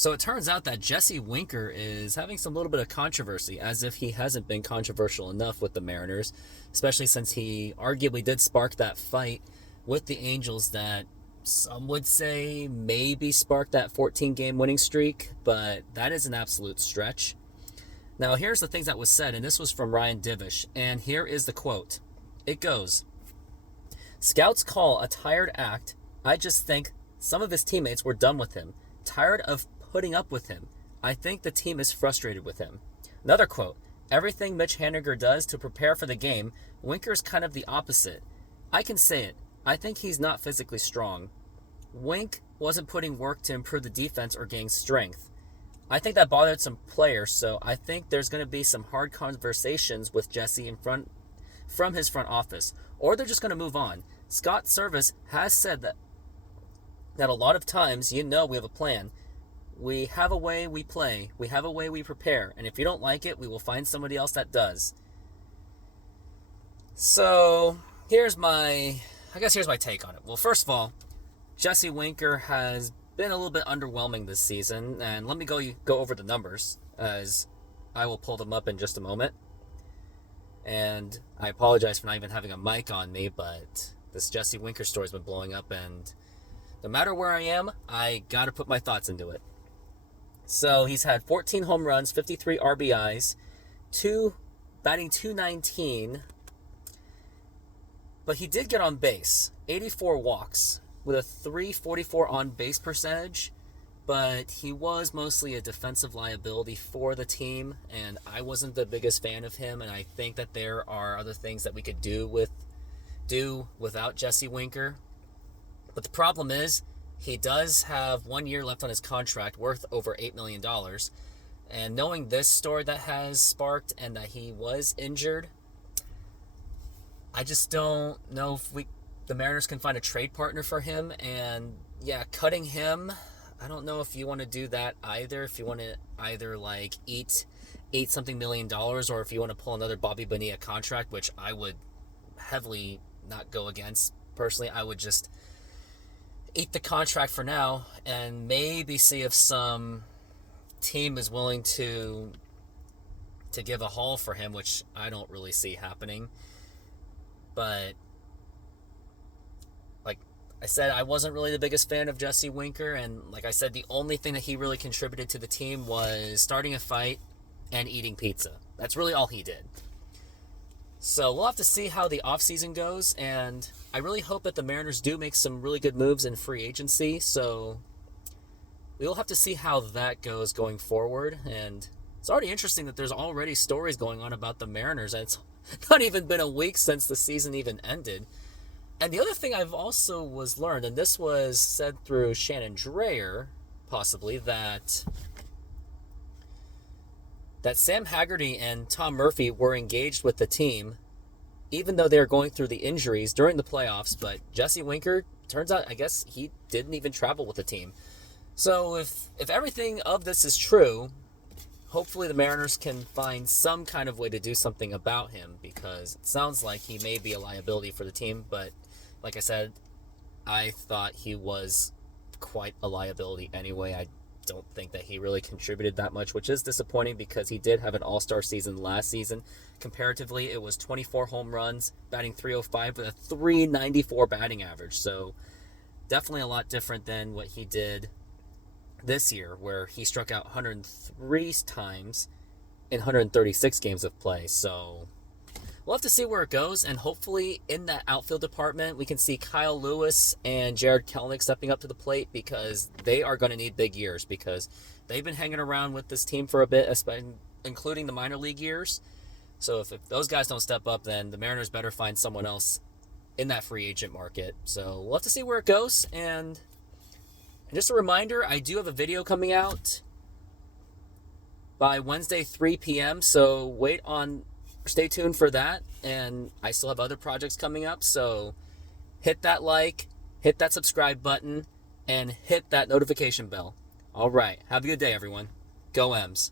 So it turns out that Jesse Winkler is having some little bit of controversy, as if he hasn't been controversial enough with the Mariners, especially since he arguably did spark that fight with the Angels that some would say maybe sparked that 14-game winning streak, but that is an absolute stretch. Now, here's the things that was said, and this was from Ryan Divish, and here is the quote. It goes, "Scouts call a tired act. I just think some of his teammates were done with him, tired of putting up with him. I think the team is frustrated with him." Another quote, "Everything Mitch Haniger does to prepare for the game, Winker's kind of the opposite. I can say it. I think he's not physically strong. Wink wasn't putting work to improve the defense or gain strength. I think that bothered some players, so I think there's going to be some hard conversations with Jesse from his front office, or they're just going to move on. Scott Service has said that a lot of times, we have a plan. We have a way we play. We have a way we prepare. And if you don't like it, we will find somebody else that does." So here's my take on it. Well, first of all, Jesse Winkler has been a little bit underwhelming this season. And let me go over the numbers, as I will pull them up in just a moment. And I apologize for not even having a mic on me, but this Jesse Winkler story has been blowing up. And no matter where I am, I got to put my thoughts into it. So he's had 14 home runs, 53 RBIs, batting .219, but he did get on base, 84 walks, with a .344 on base percentage, but he was mostly a defensive liability for the team, and I wasn't the biggest fan of him, and I think that there are other things that we could do without Jesse Winkler. But the problem is, he does have 1 year left on his contract worth over $8 million. And knowing this story that has sparked and that he was injured, I just don't know if the Mariners can find a trade partner for him. And yeah, cutting him, I don't know if you want to do that either. If you want to either eat something $8 million, or if you want to pull another Bobby Bonilla contract, which I would heavily not go against. Personally, I would just eat the contract for now and maybe see if some team is willing to give a haul for him, which I don't really see happening. But like I said, I wasn't really the biggest fan of Jesse Winkler, and like I said, the only thing that he really contributed to the team was starting a fight and eating pizza. That's really all he did. So we'll have to see how the offseason goes, and I really hope that the Mariners do make some really good moves in free agency, so we'll have to see how that goes going forward. And it's already interesting that there's already stories going on about the Mariners, and it's not even been a week since the season even ended. And the other thing I've also learned, and this was said through Shannon Drayer, possibly, that Sam Haggerty and Tom Murphy were engaged with the team, even though they were going through the injuries during the playoffs. But Jesse Winkler, turns out, I guess he didn't even travel with the team. So if everything of this is true, hopefully the Mariners can find some kind of way to do something about him, because it sounds like he may be a liability for the team. But like I said, I thought he was quite a liability anyway. I don't think that he really contributed that much, which is disappointing because he did have an all-star season last season. Comparatively, it was 24 home runs, batting .305 with a .394 batting average. So definitely a lot different than what he did this year, where he struck out 103 times in 136 games of play. So we'll have to see where it goes, and hopefully in that outfield department, we can see Kyle Lewis and Jared Kelenic stepping up to the plate, because they are going to need big years, because they've been hanging around with this team for a bit, including the minor league years. So if those guys don't step up, then the Mariners better find someone else in that free agent market. So we'll have to see where it goes. And just a reminder, I do have a video coming out by Wednesday, 3 p.m., so stay tuned for that, and I still have other projects coming up, so hit that like, hit that subscribe button, and hit that notification bell. All right, have a good day, everyone. Go M's.